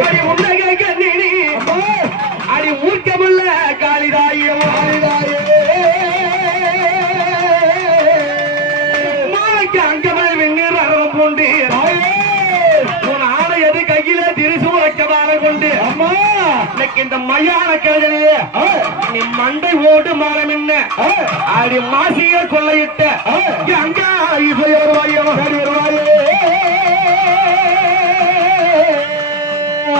அடி உன்னகை கண்ணினி அடி மூர்க்கமுள்ள காளிதாயம் மாலைக்கு அங்கமல் விண்ணீர் அரவம் பூண்டு உன் ஆணை எது கையில திரிசு உழைக்கமான கொண்டு அம்மா இன்னைக்கு இந்த மையான கிழமையே நீ மண்டை ஓடு மாலம் என்ன அடி மாசிய கொள்ளையிட்ட அங்க இசை வருவாயோ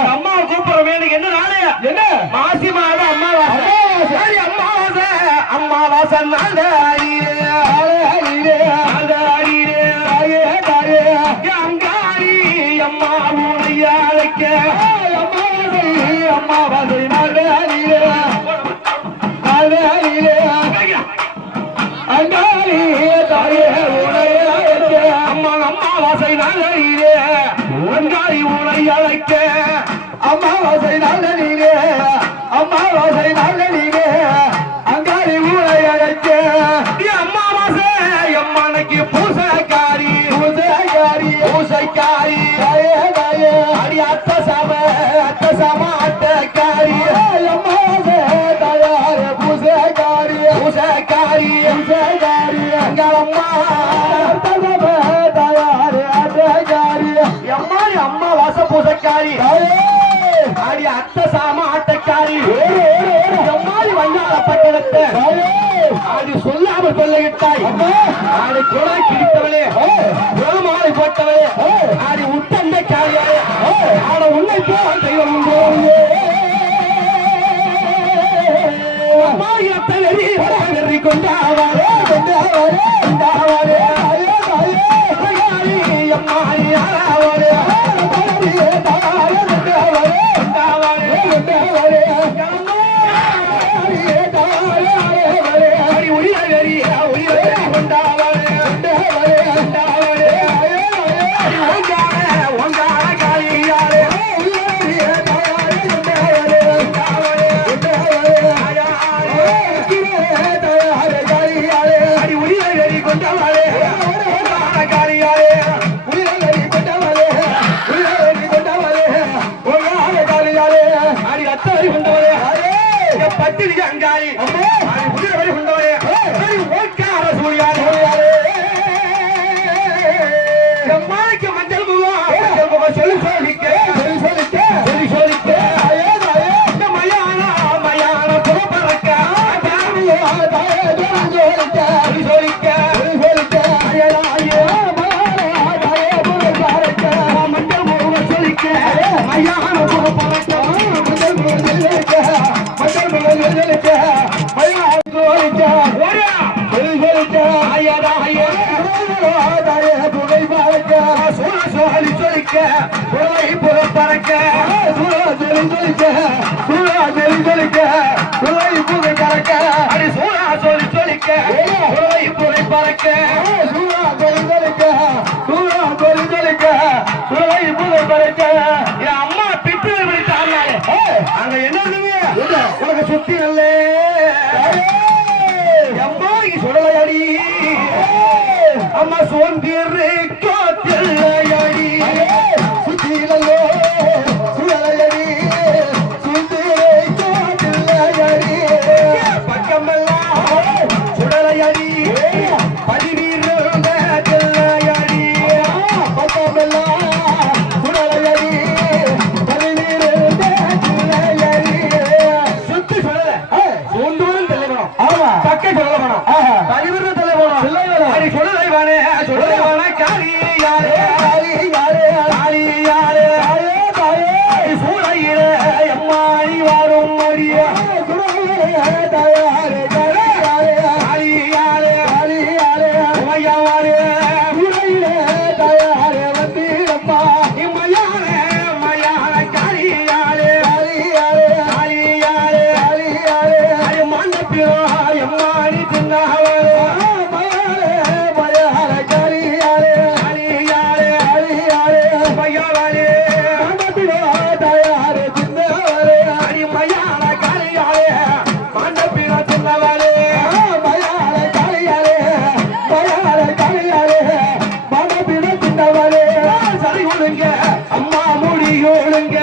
அம்மா கூப்பிட வேண்டிய என்ன நாளே என்ன மாசி மாதம் அம்மாவாசை அம்மாவாசை நாள் அங்காரி அம்மா உனையாளைக்க அம்மாவாசை நாள் அங்காரி தாயே உனையாளைக்க அம்மாவாசை நாள் அங்காரி உனை அழைக்க அம்மாவாசை நாள் அம்மாவாசை நாள் அங்காரி உனை அழைக்க அம்மாவாசை அம்மனைக்கு பூசைக்காரி பூசைக்காரி அடி அத்த சம அட்டக்காரி அம்மாவாசை தயார் பூசைக்காரி பூசைக்காரி அம்மா தயார் அட்டக்காரி அம்மா வாச பூசைக்காரி அடி அத்த சாம ஆட்டக்காரி எம்மாடி வந்தாள பட்டணத்தை அடி சொல்லாம சொல்லிட்டாய் அடி குழாய் கிடித்தவளே குளமாலை போட்டவளே அடி உத்தண்ட காரியாரே ஆட உன்னை போல் தெய்வம் வெறி கொண்டாவாரே அம்மாரி ஆவாரே பத்திரிகை அங்காரி குதிரை வரி கொண்டவரே ஓக்கார சூழியாரே மாய்க்கு மஞ்சள் முகம் சொல்லி சோதிக்க மயான புறப்பறக்க மஞ்சள் முகம் சொல்லிக்க மயான புறப்பறக்க அம்மா பிட்டு அங்க என்ன உனக்கு சுத்தி நல்ல அம்மா சுடலையடி அம்மா சோந்திரு காத்தில்லையடி சுத்திலோ சுடலையடி சுந்திரை காத்தில்லையடி பக்கமெல்லாம் சுடலையடி பதிவீரடி பக்கமெல்லாம் சுடலையடி பக்கை சொல்ல வேணும் பதிவிரு சொல்லுவானே சூழையில எம்மாடி வரும் மடிய அம்மா முடியோளுங்க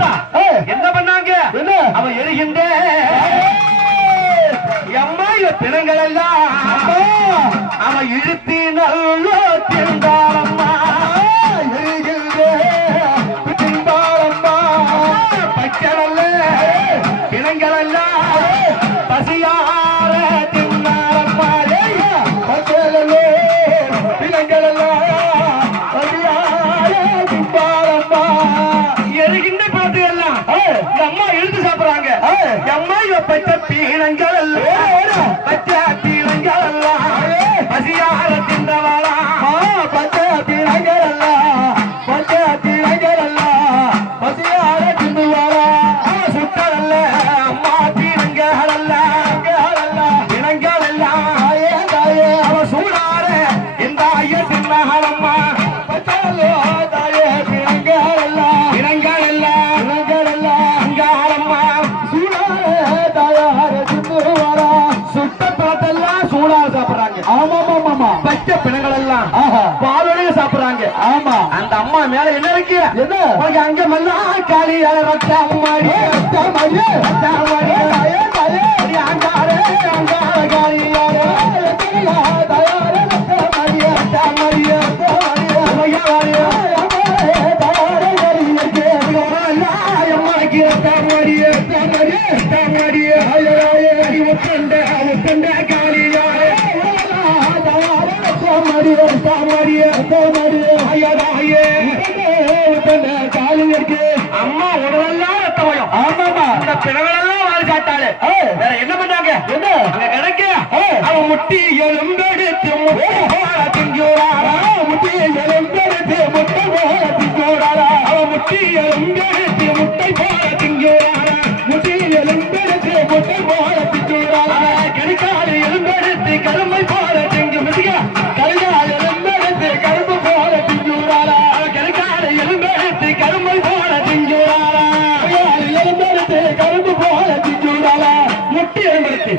ஆத்தா என்ன பண்ணாங்க அவ எரிகின்ற அம்மா இவ பிணங்கள் எல்லாம் அவ இழுத்தி நல்லோ திண்டாளம்மா பச்சனல்ல பிணங்கள் எல்லாம் பசியார தின்னாளம்மா பச்சனல்லே பிணங்கள் எல்லாம் பசியார தின்னாளம்மா எரிகின்ற பிணத்தை எல்லாம் இந்த அம்மா இழுத்து சாப்பிடுறாங்க அம்மா இவ பச்சை பீனங்கள் எல்லாம் பச்சை பீனங்கள் எல்லாம் பசியார தின்றவாளா பச்சை பீனங்கள் எல்லாம் பச்சை பீனங்கள் எல்லாம் பசியார தின்னுவாளா சுட்டதல்ல அம்மா பீனங்கள் எல்லாம் பிணங்கள் எல்லாம் தாயே அவ சூடார இந்த ஐய தின்னகலம்மா பச்சையோ தாயே பிணங்கள் எல்லாம் பிணங்கள் எல்லாம் பிணங்கள் எல்லாம் அங்காளம்மா சூடார தாயார தின்னுவாளா சுட்ட பிணத்தெல்லாம் சூடார சாப்பிடுறாங்க ஆமா பச்சை பிணங்கள் எல்லாம் பாலோட சாப்பிடுறாங்க ஆமா அந்த அம்மா மேல என்ன இருக்கு என்ன உனக்கு அங்க மல்லாம் காளி ரத்த அம்மாடி ரத்த அம்மாடி ரத்த அம்மாடி அங்காரே அங்கார காளி தயார ரத்த அம்மாடி ரத்த அம்மாடி ரத்த அம்மாடி அம்மாக்கு ரத்த அம்மாடி ரத்த அம்மாடி ரத்த அம்மாடி அடி ஒப்பண்ட ஒப்பண்ட காளி அம்மா உடலெல்லாம் ரத்தமயம் ஆமாமா அந்த பிணங்களெல்லாம் வாழ் காட்டாளு வேற என்ன பண்ணாங்க அங்க கிடைக்க அவன் முட்டி எலும்பெடுத்து முட்டை போல திங்கூராரா முட்டி எலும்பெடுத்து முட்டை போல திங்கூராரா அவன் முட்டி எலும்பெடுத்து முட்டை போல திங்கூராரா முட்டி எலும்பெடுத்து முட்டை போல திங்கூராரா கிடைக்காது எலும்பெடுத்து கருமை போல திங்கு மிதிக்க கருகால் எலும்பெடுத்து கரும்பு போல திங்கூராரா கிடைக்காது எலும்பெடுத்து கருமை போல திங்கூராரா எலும்பெடுத்து கரும்பு போல திங்கூராரா முட்டை எலும்பெடுத்து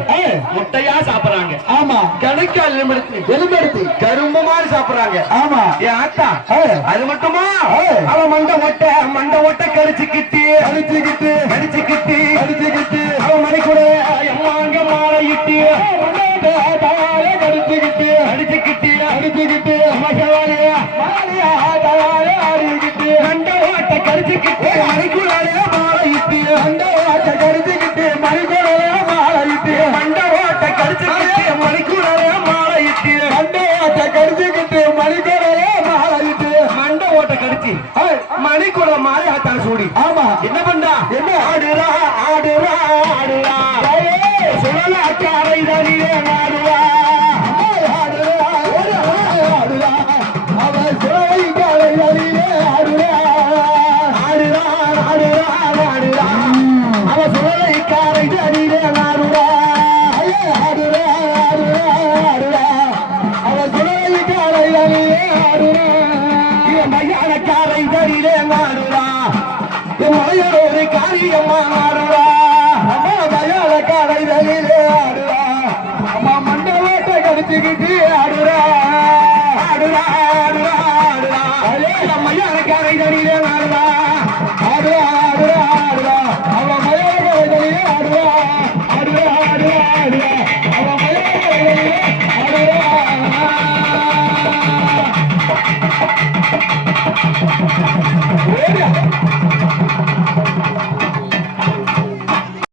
முட்டையா சாப்பிடுறாங்க ஆமா கணக்கால் எலும்பெடுத்து கரும்பு மாதிரி சாப்பிடுறாங்க ஆமா ஏன் ஆத்தா அது மட்டுமா அவ மண்ட ஒட்ட கடிச்சுக்கிட்டு அவ மணிக்கூட எம்மாங்க மாலையிட்டு அடிச்சுக்கிட்டு மகவாலியா மண்ட ஓட்ட கடிச்சுக்கிட்டு மணிக்கூடாலே மாலையிட்டு மண்ட ஓட்ட கடிச்சுக்கிட்டு மணிக்கூடாலே மாலையிட்டு மண்ட ஓட்ட கடிச்சுக்கிட்டு மணிக்கூடாலே மாலையிட்டு மண்ட ஓட்ட கடிச்சுக்கிட்டு மணிக்கூடாலே மாலையிட்டு மண்ட ஓட்ட கடிச்சு மணிக்கூட மாலை ஆத்தாள் சூடி ஆமா என்ன பண்ணா என்ன ஆடுறா ஆடுறா ஆடுறா சுழலாக்காரை தனியே ஆடுவா அவ சுழலைக்காரை தனியே ஆடுறா ஆடுறா ஆடுறா ஆடுறா அவ சுழலைக்காரை தனியே ஆடுவா ஆடுறா ஆடுறா ஆடுறா அவ சுழலைக்காரை தனியே ஆடுறா மையானக்காரை தனியே ஆடுறா மலையோடு காரியம்மா ஆடுறா அம்மா மயானக்காரை தனியே ஆடுறா அம்மா மண்டலத்தை கடிச்சுக்கிட்டு ஆடுறா